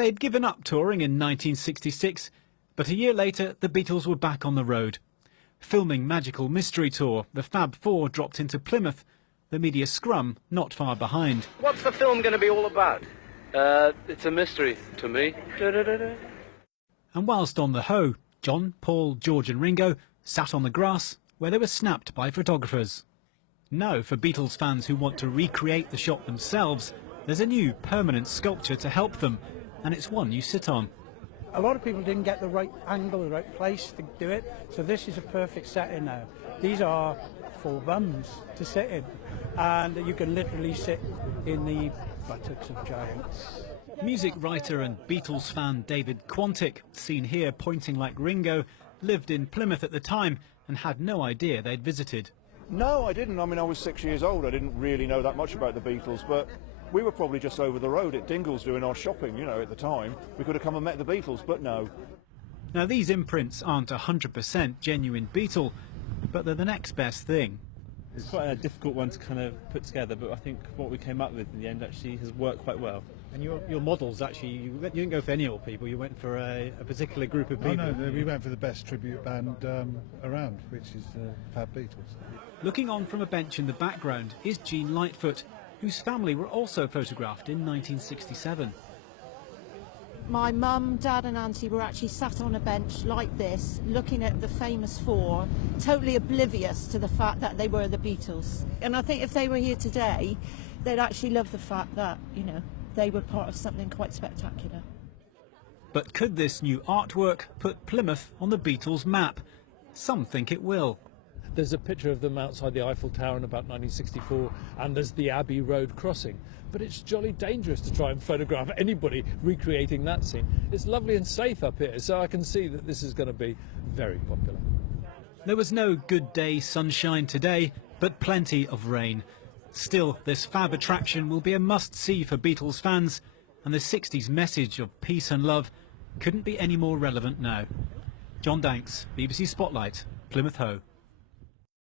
They'd given up touring in 1966, but a year later the Beatles were back on the road. Filming Magical Mystery Tour, the Fab Four dropped into Plymouth, the media scrum not far behind. What's the film going to be all about? It's a mystery to me. And whilst on the Hoe, John, Paul, George and Ringo sat on the grass where they were snapped by photographers. Now, for Beatles fans who want to recreate the shot themselves, there's a new permanent sculpture to help them, and it's one you sit on. A lot of people didn't get the right angle, the right place to do it, so this is a perfect setting now. These are 4 bums to sit in, and you can literally sit in the buttocks of giants. Music writer and Beatles fan David Quantick, seen here pointing like Ringo, lived in Plymouth at the time and had no idea they'd visited. No, I didn't. I mean, I was 6 years old. I didn't really know that much about the Beatles, but we were probably just over the road at Dingles doing our shopping, you know, at the time. We could have come and met the Beatles, but no. Now, these imprints aren't 100% genuine Beatle, but they're the next best thing. It's quite a difficult one to kind of put together, but I think what we came up with in the end actually has worked quite well. And your models, actually, you didn't go for any old people, you went for a particular group of people. Oh, no, we went for the best tribute band around, which is the Fab Beatles. Looking on from a bench in the background is Jean Lightfoot, whose family were also photographed in 1967. My mum, dad and auntie were actually sat on a bench like this, looking at the famous 4, totally oblivious to the fact that they were the Beatles. And I think if they were here today, they'd actually love the fact that, you know, they were part of something quite spectacular. But could this new artwork put Plymouth on the Beatles' map? Some think it will. There's a picture of them outside the Eiffel Tower in about 1964, and there's the Abbey Road crossing. But it's jolly dangerous to try and photograph anybody recreating that scene. It's lovely and safe up here, so I can see that this is going to be very popular. There was no good day sunshine today, but plenty of rain. Still, this fab attraction will be a must-see for Beatles fans, and the 60s message of peace and love couldn't be any more relevant now. John Danks, BBC Spotlight, Plymouth Hoe.